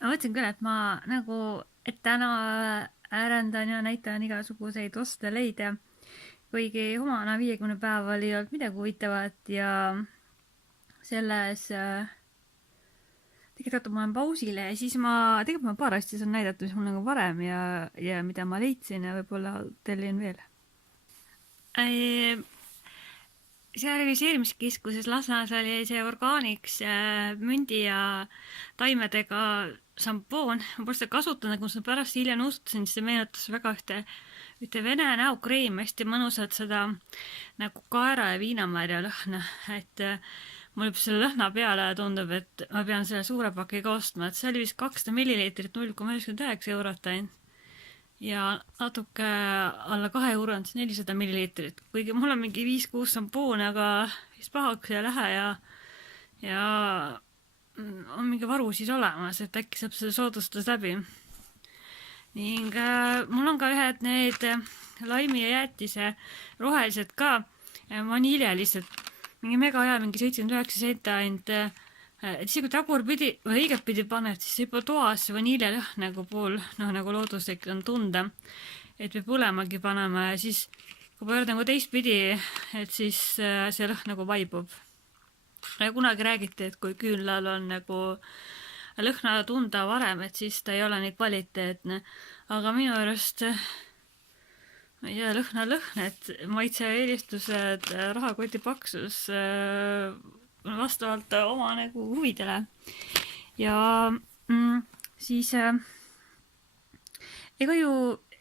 ma mõtlesin küll, et ma nagu, et täna äärändan ja näitan igasuguseid osteleide, kuigi omana 50 päeval ei olnud midagi huvitavat ja selles tegelikult ma olen pausile ja siis tegelikult ma paar asja saan näidata, mis mul nagu varem ja mida ma leidsin ja võib-olla tellin veel. Seal realiseerimiskeskuses Lasnas oli see Organics mündi ja taimedega šampoon. Ma pole seda kasutanud, kui ma seda pärast hiljem nuustutasin, siis see meenutas väga ühte vene näokreemi, hästi mõnusat seda nagu kaera ja viinamarja lõhna, et mul juba selle lõhna peale tundub, et ma pean selle suure pakiga ostma, et see oli vist 200 milliliitrit, 0,99 eurot ainult. Ja natuke alla 2 euro on siis 400 milliliitrit, kuigi mul on mingi 5-6 šampoone, aga vist pahaks ei lähe ja on mingi varu siis olemas, et äkki saab seda soodustus läbi. Ning mul on ka ühed need laimi ja jäätise rohelised ka, vanilja lihtsalt mingi mega hea, mingi 79 senti ainult, et isegi kui tagurpidi või õigetpidi paned, siis juba toas vaniljalõhn nagu pool, nagu looduslik on tunda, et peab põlemagi panema ja siis kui pöörd nagu teistpidi, et siis see lõhn nagu vaibub. Ja kunagi räägiti, et kui küünlal on nagu lõhna tunda varem, et siis ta ei ole nii kvaliteetne, aga minu arust ma ei tea, lõhna lõhn, et maitse eelistused, rahakoti paksus vastavalt oma nagu huvidele. Ja siis ega ju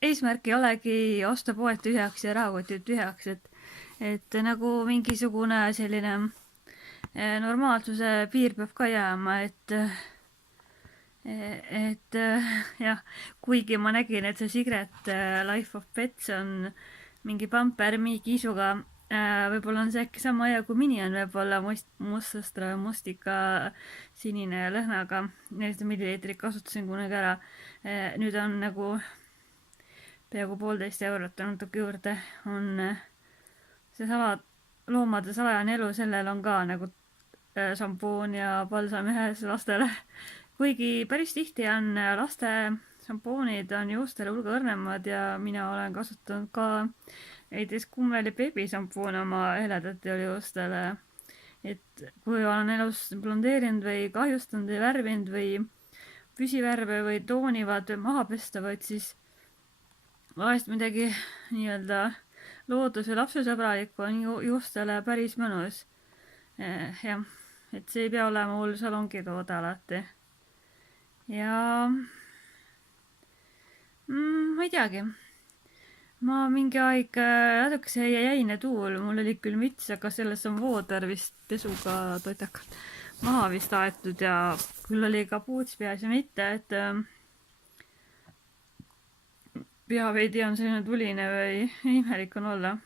eesmärk ei olegi osta poed tühjaks ja rahakotid tühjaks, et nagu mingisugune selline normaalsuse piir peab ka jääma, et jah, kuigi ma nägin, et see Sigret Life of Pets on mingi pampermi kiisuga, võib-olla on see äkki sama hea kui mini on, võib-olla mustastra mustika sinine lõhnaga, 400 milliliitrit kasutasin kunagi ära. Nüüd on nagu peaaegu 1,5 eurot ja natuke juurde on see loomade salajane elu, sellel on ka nagu šampoon ja balsam ühes lastele. Kuigi päris tihti on laste šampoonid on juustele hulga õrnemad ja mina olen kasutanud ka näiteks kummeli beebišampoon oma heledate juustele. Et kui olen elus blondeerinud või kahjustanud või värvinud või püsivärve või toonivad või maha pestavad, siis vahest midagi nii-öelda loodus- või lapsesõbralikku on juustele päris mõnus. Jah, et see ei pea olema hull salongitoode alati. Ja ma ei teagi, ma mingi aeg natukese jäine tuul, mul oli küll müts, aga selles on vooder vist pesuga totakalt maha vist aetud ja küll oli ka puuts peas ja mitte, et pea veidi on selline tuline või imelik on olla.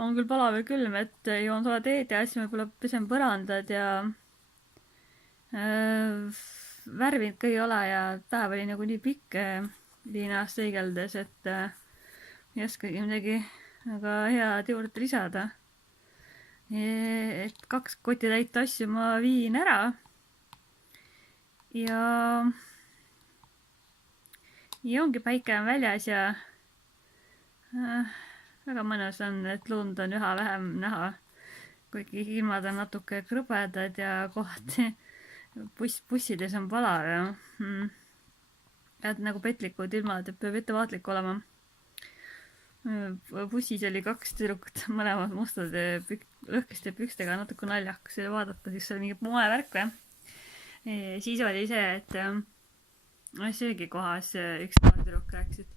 On küll palav ja külm, et joon soe teed ja siis võib-olla pesen põrandad ja värvinud ka ei ole ja päev oli nagu nii pikk liinast õigeldes, et ei oskagi midagi väga head juurde lisada. Et 2 kotti täit asju ma viin ära ja ongi päike on väljas ja väga mõnus on, et lund on üha vähem näha, kuigi ilmad on natuke krõbedad ja kohati bussides on palav ja et nagu petlikud ilmad, et peab ettevaatlik olema. Bussis oli 2 tüdrukut, mõlemad mustade lõhkeste pükstega, natuke naljakas oli vaadata, siis oli mingi moevärk või. Siis oli see, et söögikohas üks tüdruk rääkis, et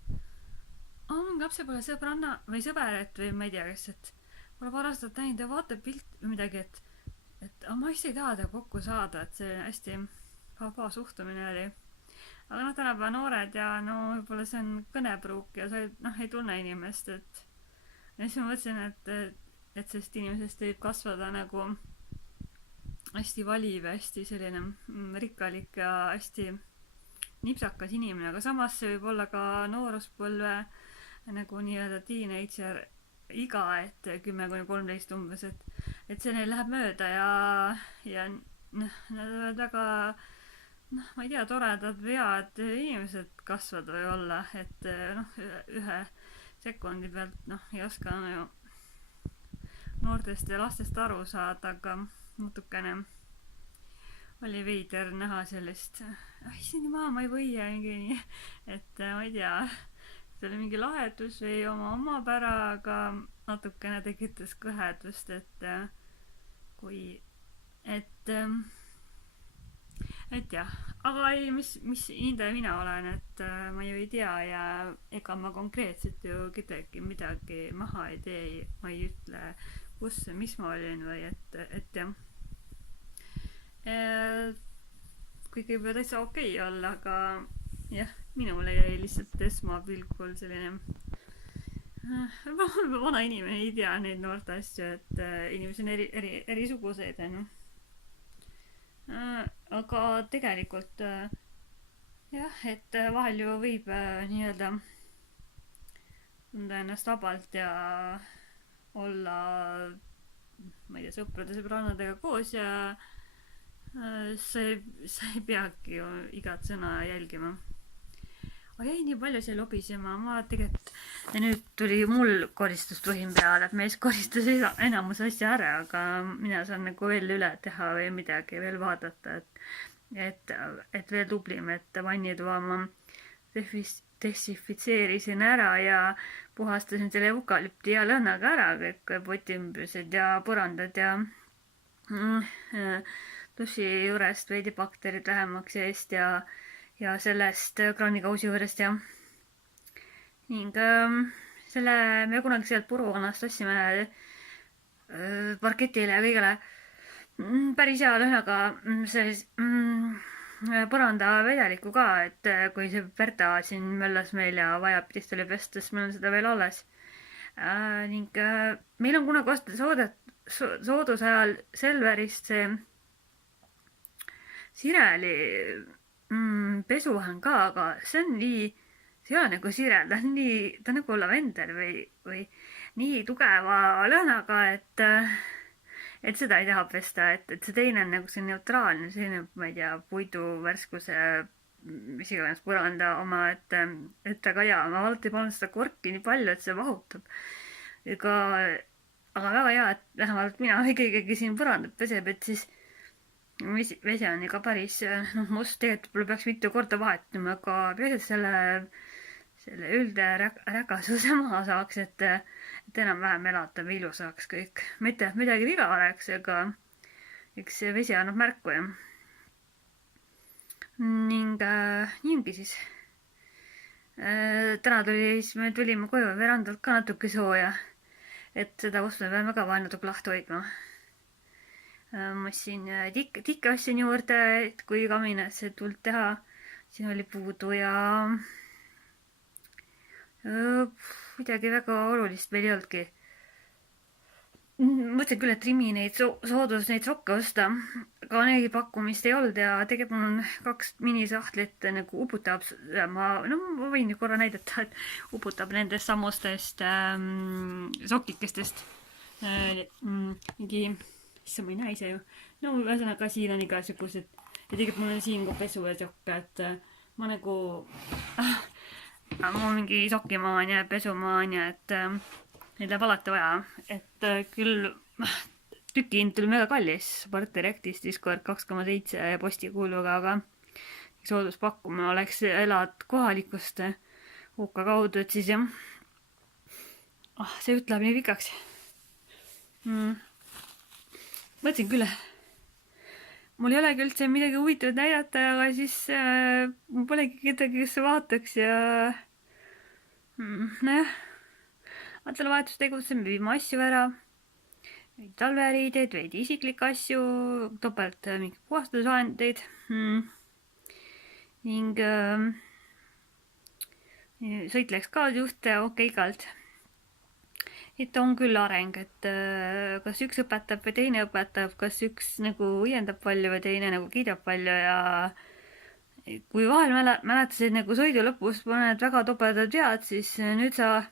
mingi lapsepõle sõbranna või sõber, et või ma ei tea, kes, et pole paar aastat näinud ja vaatab pilt või midagi, et ma hästi ei taha teda kokku saada, et see hästi vaba suhtumine oli. Aga tänapäeva noored ja võib-olla see on kõnepruuk ja sa ei tunne inimest, et ja siis ma mõtlesin, et sellest inimesest võib kasvada nagu hästi valiv ja hästi selline rikkalik ja hästi nipsakas inimene, aga samas see võib olla ka nooruspõlve nagu nii-öelda teenager iga, et 10-13 umbes, et see neil läheb mööda ja nad võivad väga, ma ei tea, toredad, head inimesed kasvada või olla, et ühe sekundi pealt, ei oska ju noortest ja lastest aru saada, aga natukene oli veider näha sellist, issand jumal, ma ei või ja mingi nii, et ma ei tea, see oli mingi lahetus või oma omapära, aga natukene tekitas kõhedust, et kui, et jah, aga ei, mis hindaja mina olen, et ma ju ei tea ja ega ma konkreetselt ju kedagi midagi maha ei tee, ma ei ütle, kus ja mis ma olin või et jah. Kõik võib ju täitsa okei olla, aga jah, minule jäi lihtsalt esmapilgul selline vana inimene ei tea neid noorte asju, et inimesi on erisuguseid, on ju. Aga tegelikult jah, et vahel ju võib nii-öelda tunda ennast vabalt ja olla, ma ei tea, sõprade-sõbrannadega koos ja sa ei peagi ju igat sõna jälgima. Aga jäi nii palju siia lobisema, ma tegelikult, ja nüüd tuli mul koristusvõim peale, et mees koristas enamus asja ära, aga mina saan nagu veel üle teha või midagi veel vaadata, et veel tublim, et vannitoa ma desinfitseerisin ära ja puhastasin selle eukalüpti ja lõhnaga ära kõik potimbused ja põrandad ja duši juurest veidi bakterid lähemaks eest ja sellest kraanikausi juurest ja ning selle me kunagi sealt Purukonnast ostsime parketile ja kõigele päris hea lõhnaga põranda vedeliku ka, et kui see Berta siin möllas meil ja vajapidist oli pesta, siis meil on seda veel alles. Ning meil on kunagi ostada soodusajal Selverist see Sireli pesuvahen ka, aga see on nii, see ei ole nagu Sirel, ta on nagu lavendel või nii tugeva lõhnaga, et seda ei taha pesta, et see teine on nagu see neutraalne, selline, ma ei tea, puidu värskuse, mis iganes põranda oma, et väga hea, ma alati panen seda korki nii palju, et see vahutab. Aga väga hea, et vähemalt mina ikkagi siin põrandat peseb, et siis vesi on ikka päris must, tegelikult peaks mitu korda vahetama, aga peaks selle ülde rägasuse maha saaks, et enam-vähem elatav ilus saaks kõik. Mitte, et midagi viga oleks, aga eks see vesi annab märku ja ning nii ongi siis. Täna me tulime koju verandalt ka natuke sooja, et seda ostu peame ka vahel natuke lahti hoidma. Ma siin tikke ostsin juurde, et kui kaminasse tuld teha, siin oli puudu ja midagi väga olulist meil ei olnudki. Mõtlen küll, et Rimi neid neid sokke osta, aga neegi pakkumist ei olnud ja tegelikult mul on 2 minisahtlit nagu uputab, ma võin korra näidata, et uputab nendest sammustest sokikestest mingi, issand, ma ei näe ise ju. No ühesõnaga siin on igasugused ja tegelikult mul on siin ka pesuveesokke, et ma nagu mul on mingi sokimaania ja pesumaania, et neid läheb alati vaja, et küll tükihind tuli mega kallis, Sport Directist Discord 2,7 ja postikuuluga, aga sooduspakkuma oleks elad kohalikust UK kaudu, et siis jah, see jutt läheb nii pikaks. Mõtlesin küll, mul ei olegi üldse midagi huvitavat näidata, aga siis mul polegi kedagi, kes vaataks ja nojah, nädalavahetus tegutseme, viime asju ära, veidi talveriideid, veidi isiklikke asju, topelt mingi puhastusvahendeid ning sõit läks ka just okeikalt. Et on küll areng, et kas üks õpetab või teine õpetab, kas üks nagu õiendab palju või teine nagu kiidab palju ja kui vahel mäletasid nagu sõidu lõpus mõned väga topedad vead, siis nüüd sa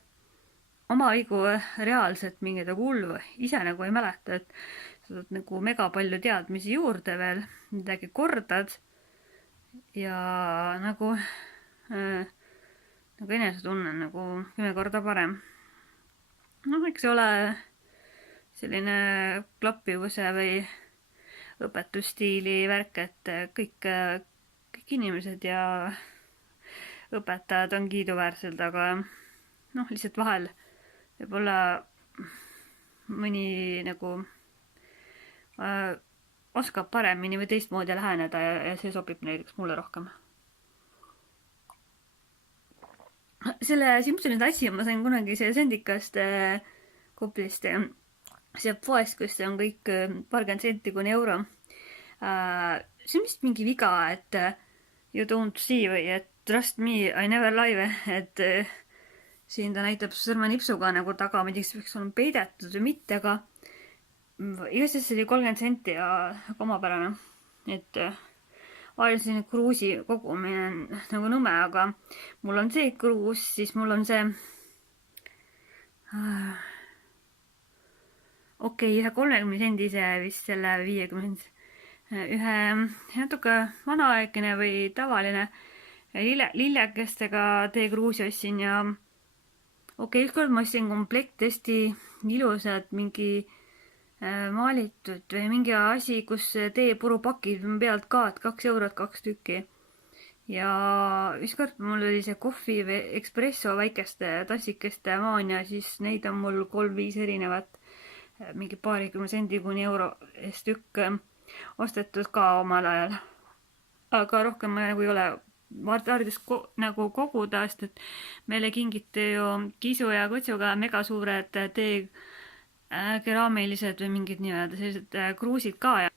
oma vigu reaalselt mingeid nagu hullu ise nagu ei mäleta, et saad nagu mega palju teadmisi juurde veel, midagi kordad ja nagu enesetunne on nagu 10 korda parem. noh, eks ole selline klappivuse või õpetusstiili värk, et kõik inimesed ja õpetajad on kiiduväärsed, aga noh, lihtsalt vahel võib-olla mõni nagu oskab paremini või teistmoodi läheneda ja see sobib näiteks mulle rohkem. Selle Simsonide asja ma sain kunagi sellest Endikast Koplist, see poest, kus on kõik paarkümmend senti kuni euro. See on vist mingi viga, et you don't see või et trust me, I never lie, et siin ta näitab sõrmenipsuga nagu taga, ma ei tea, kas võiks olla peidetud või mitte, aga igatahes see oli 30 senti ja omapärane, et vahel selline kruusi kogumine on nagu nõme, aga mul on see kruus, siis mul on see ühe 30 sendise vist selle 50, ühe natuke vanaaegne või tavaline lillekestega teekruusi ostsin ja ükskord ma ostsin komplekt hästi ilusad mingi maalitud või mingi asi, kus teepurupakid pealt ka, et 2 eurot 2 tükki. Ja ükskord mul oli see kohvi või espresso väikeste tassikeste maania, siis neid on mul 3-5 erinevat, mingi paarikümne sendi kuni euro eest tükk ostetud ka omal ajal. Aga rohkem ma nagu ei ole tarvis nagu koguda, sest et meile kingiti ju kisu ja kutsuga mega suured tee keraamilised või mingid nii-öelda sellised kruusid ka ja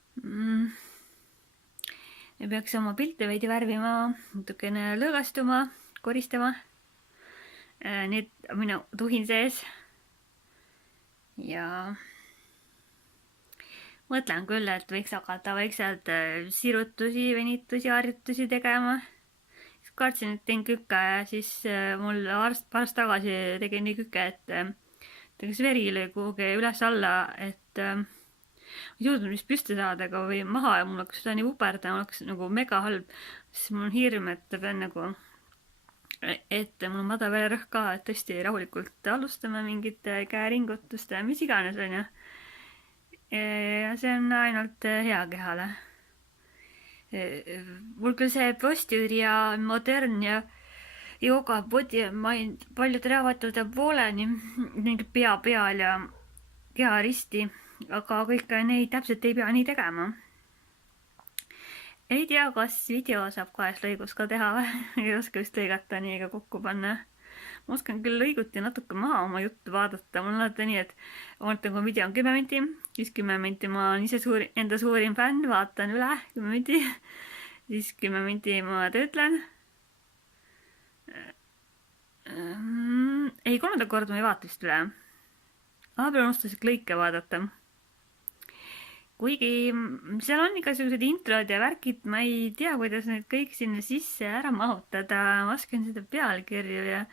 me peaks oma pilte veidi värvima, natukene lõõgastuma, koristama. Need minu tuhin sees. Ja mõtlen küll, et võiks hakata vaikselt sirutusi, venitusi, harjutusi tegema. Kaartsin, et teen kükke ja siis mul pärast tagasi tegin nii kükke, et kas veri lõi kuhugi üles-alla, et ei suutnud vist püsti saada või maha ja mul hakkas seda nii vuperda, mul hakkas nagu mega halb, siis mul on hirm, et pean nagu, et mul on madal vererõhk ka, et tõesti rahulikult alustame mingite käeringutuste, mis iganes on ju. Ja see on ainult hea kehale. Mul küll see postüür ja modern ja yoga, body and mind paljud raamatud pooleni, mingi pea peal ja keha risti, aga kõike neid täpselt ei pea nii tegema. Ei tea, kas video saab 2 lõigus ka teha või? Ei oska vist lõigata nii ega kokku panna. Ma oskan küll lõiguti natuke maha oma juttu vaadata. Mul on alati nii, et vaatan, kui video on 10 minti, siis 10 minti ma olen ise enda suurim fänn, vaatan üle 10 minti, siis 10 minti ma töötlen. Ei, 3. korda ma ei vaata vist üle. Vahepeal unustasin lõike vaadata. Kuigi seal on igasugused introd ja värkid, ma ei tea, kuidas need kõik sinna sisse ära mahutada. Ma oskan seda pealkirju ja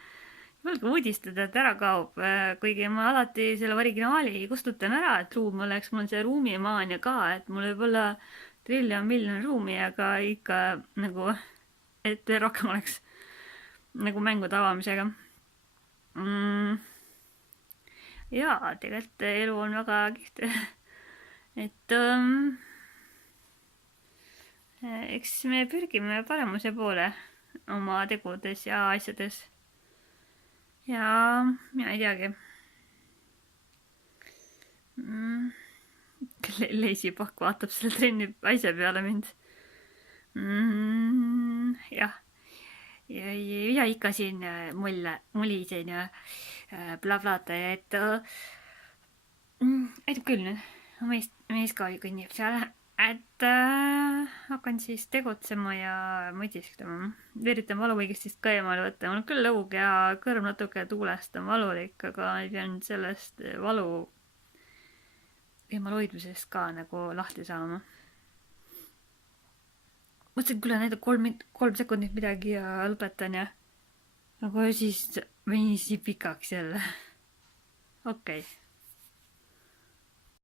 julge uudistada, et ära kaob. Kuigi ma alati selle originaali kustutan ära, et ruum oleks, mul on see ruumimaania ka, et mul võib olla triljon ruumi, aga ikka nagu, et rohkem oleks nagu mängude avamisega. Jaa, tegelikult elu on väga kihvt. Et eks me pürgime paremuse poole oma tegudes ja asjades. Ja mina ei teagi. Leisipakk vaatab selle trenni asja peale mind. Jah. Ja ikka siin mulisen ja blablata ja et aitab küll nüüd. Mees ka kõnnib seal, et hakkan siis tegutsema ja mõtisklema. Üritan valuvõigestist ka eemale võtta. Mul on küll lõug ja kõrv natuke tuulest on valulik, aga ma pean sellest valu eemale hoidmisest ka nagu lahti saama. Mõtlesin küll näida 3 sekundit midagi ja lõpetan ja nagu siis venis pikaks jälle. Okei.